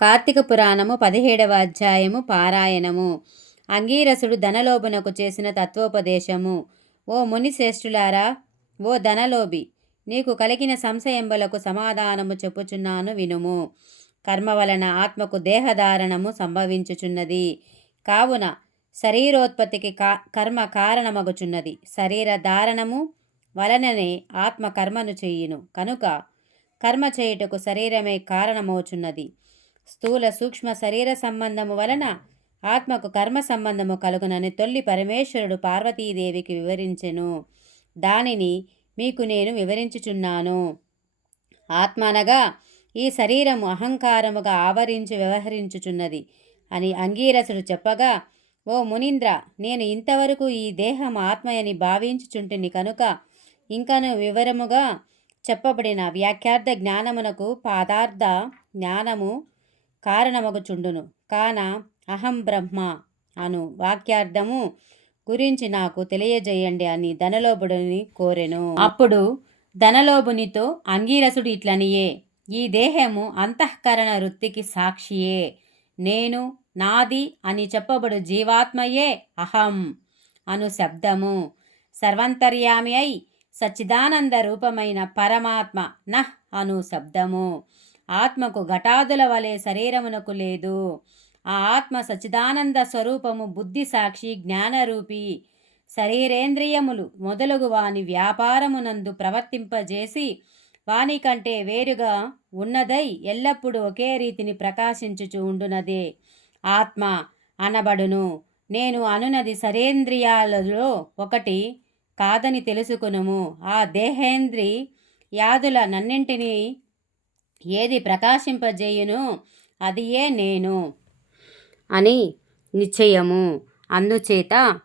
కార్తీక పురాణము పదిహేడవ అధ్యాయము పారాయణము. అంగీరసుడు ధనలోభునకు చేసిన తత్వోపదేశము. ఓ మునిశ్రేష్ఠులారా ఓ ధనలోభి నీకు కలిగిన సంశయంబులకు సమాధానము చెప్పుచున్నాను వినుము. కర్మ వలన ఆత్మకు దేహధారణము సంభవించుచున్నది. కావున శరీరోత్పత్తికి కా కర్మ కారణమగుచున్నది. శరీర ధారణము వలననే ఆత్మ కర్మను చెయ్యును కనుక కర్మ చేయుటకు శరీరమే కారణమవుచున్నది. స్థూల సూక్ష్మ శరీర సంబంధము వలన ఆత్మకు కర్మ సంబంధము కలుగునని తొల్లి పరమేశ్వరుడు పార్వతీదేవికి వివరించెను. దానిని మీకు నేను వివరించుచున్నాను. ఆత్మ అనగా ఈ శరీరము అహంకారముగా ఆవరించి వ్యవహరించుచున్నది అని అంగీరసుడు చెప్పగా ఓ మునీంద్ర నేను ఇంతవరకు ఈ దేహం ఆత్మయని భావించుచుంటిని కనుక ఇంకను వివరముగా చెప్పబడిన వ్యాఖ్యార్థ జ్ఞానమునకు పాదార్థ జ్ఞానము కారణమగుచుండును. కాన అహం బ్రహ్మ అను వాక్యార్థము గురించి నాకు తెలియజేయండి అని ధనలోభుడిని కోరెను. అప్పుడు ధనలోభునితో అంగీరసుడు ఇట్లనియే ఈ దేహము అంతఃకరణ వృత్తికి సాక్షియే నేను నాది అని చెప్పబడు జీవాత్మయే అహం అను శబ్దము సర్వంతర్యామి అయి సచ్చిదానంద రూపమైన పరమాత్మ నహ్ అను శబ్దము. ఆత్మకు ఘటాదుల వలె శరీరమునకు లేదు. ఆ ఆత్మ సచిదానంద స్వరూపము బుద్ధి సాక్షి జ్ఞానరూపి శరీరేంద్రియములు మొదలగు వాని వ్యాపారమునందు ప్రవర్తింపజేసి వాని కంటే వేరుగా ఉన్నదై ఎల్లప్పుడూ ఒకే రీతిని ప్రకాశించుచు ఉండునదే. ఆత్మ అనబడును. నేను అనునది సరేంద్రియాలలో ఒకటి కాదని తెలుసుకునుము. ఆ దేహేంద్రి యాదుల నన్నింటినీ ఏది ప్రకాశింపజేయును అది ఏ నేను అని నిశ్చయము. అందుచేత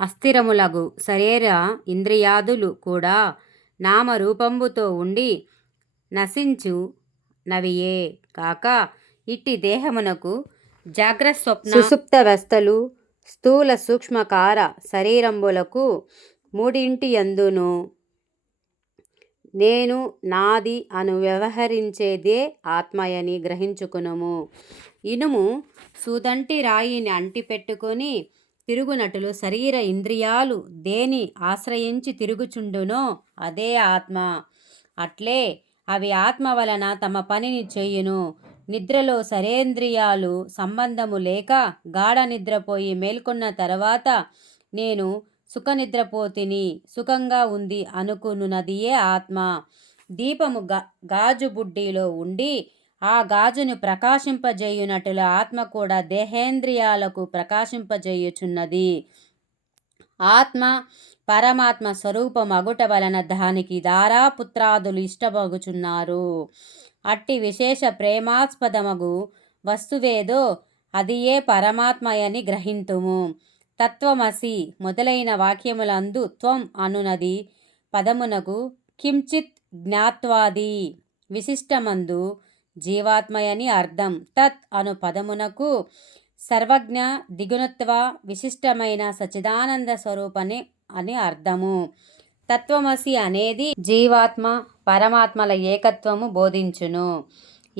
అస్థిరములగు శరీర ఇంద్రియాదులు కూడా నామరూపంబుతో ఉండి నశించు నవియే. కాక ఇట్టి దేహమునకు జాగ్రత్త స్వప్న సుసుప్త వ్యస్థలు స్థూల సూక్ష్మకార శరీరంబులకు మూడింటి అందును నేను నాది అను వ్యవహరించేదే ఆత్మయని గ్రహించుకునుము. ఇనుము సూదంటి రాయిని అంటిపెట్టుకొని తిరుగునటులు శరీర ఇంద్రియాలు దేని ఆశ్రయించి తిరుగుచుండునో అదే ఆత్మ. అట్లే అవి ఆత్మ వలన తమ పనిని చేయును. నిద్రలో సరేంద్రియాలు సంబంధము లేక గాఢ నిద్రపోయి మేల్కొన్న తర్వాత నేను సుఖనిద్రపోతిని సుఖంగా ఉంది అనుకునున్నదియే ఆత్మ. దీపము గా గాజు బుడ్డీలో ఉండి ఆ గాజును ప్రకాశింపజేయునట్టుల ఆత్మ కూడా దేహేంద్రియాలకు ప్రకాశింపజేయుచున్నది. ఆత్మ పరమాత్మ స్వరూపం అగుట వలన దానికి దారాపుత్రాదులు ఇష్టమగుచున్నారు. అట్టి విశేష ప్రేమాస్పదమగు వస్తువేదో అది ఏ పరమాత్మయని గ్రహింతుము. తత్వమసి మొదలైన వాక్యములందు త్వం అనునది. పదమునకు కించిత్ జ్ఞాత్వాది విశిష్టమందు జీవాత్మయని అర్థం. తత్ అను పదమునకు సర్వజ్ఞ దిగుణత్వ విశిష్టమైన సచిదానంద స్వరూపని అని అర్థము. తత్వమసి అనేది జీవాత్మ పరమాత్మల ఏకత్వము బోధించును.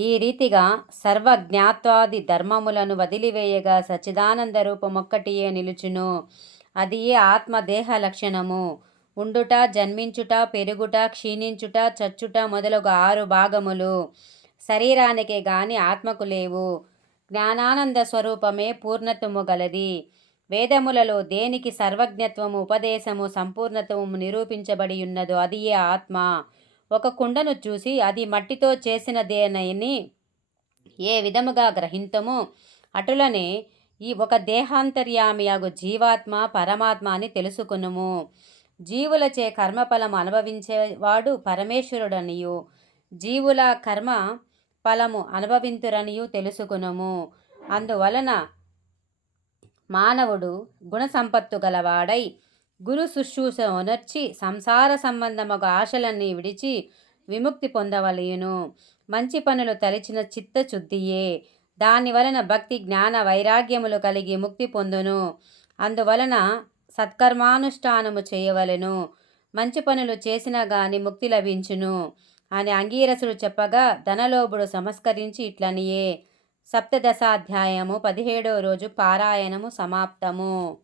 ఈ రీతిగా సర్వజ్ఞాత్వాది ధర్మములను వదిలివేయగా సచిదానంద రూపమొక్కటియే నిలుచును. అది ఏ ఆత్మదేహ లక్షణము? ఉండుట జన్మించుట పెరుగుట క్షీణించుట చచ్చుట మొదలగు ఆరు భాగములు శరీరానికే గాని ఆత్మకు లేవు. జ్ఞానానంద స్వరూపమే పూర్ణత్వము గలది. వేదములలో దేనికి సర్వజ్ఞత్వము ఉపదేశము సంపూర్ణత్వము నిరూపించబడి ఉన్నదో అది ఏ ఆత్మ? ఒక కుండను చూసి అది మట్టితో చేసినదేనని ఏ విధముగా గ్రహింతమో అటులనే ఈ ఒక దేహాంతర్యామియాగు జీవాత్మ పరమాత్మ అని తెలుసుకునుము. జీవులచే కర్మఫలం అనుభవించేవాడు పరమేశ్వరుడనియు. జీవుల కర్మ ఫలము అనుభవింతురనియు తెలుసుకునుము. అందువలన మానవుడు గుణ సంపత్తు గలవాడై గురు శుశ్రూష ఉనర్చి సంసార సంబంధముగా ఆశలన్నీ విడిచి విముక్తి పొందవలయును. మంచి పనులు తలిచిన చిత్తశుద్ధియే. దాని వలన భక్తి జ్ఞాన వైరాగ్యములు కలిగి ముక్తి పొందును. అందువలన సత్కర్మానుష్ఠానము చేయవలెను. మంచి పనులు చేసినా గాని ముక్తి లభించును అని అంగీరసుడు చెప్పగా ధనలోభుడు సంస్కరించి ఇట్లనియే. సప్తదశాధ్యాయము పదిహేడవ రోజు పారాయణము సమాప్తము.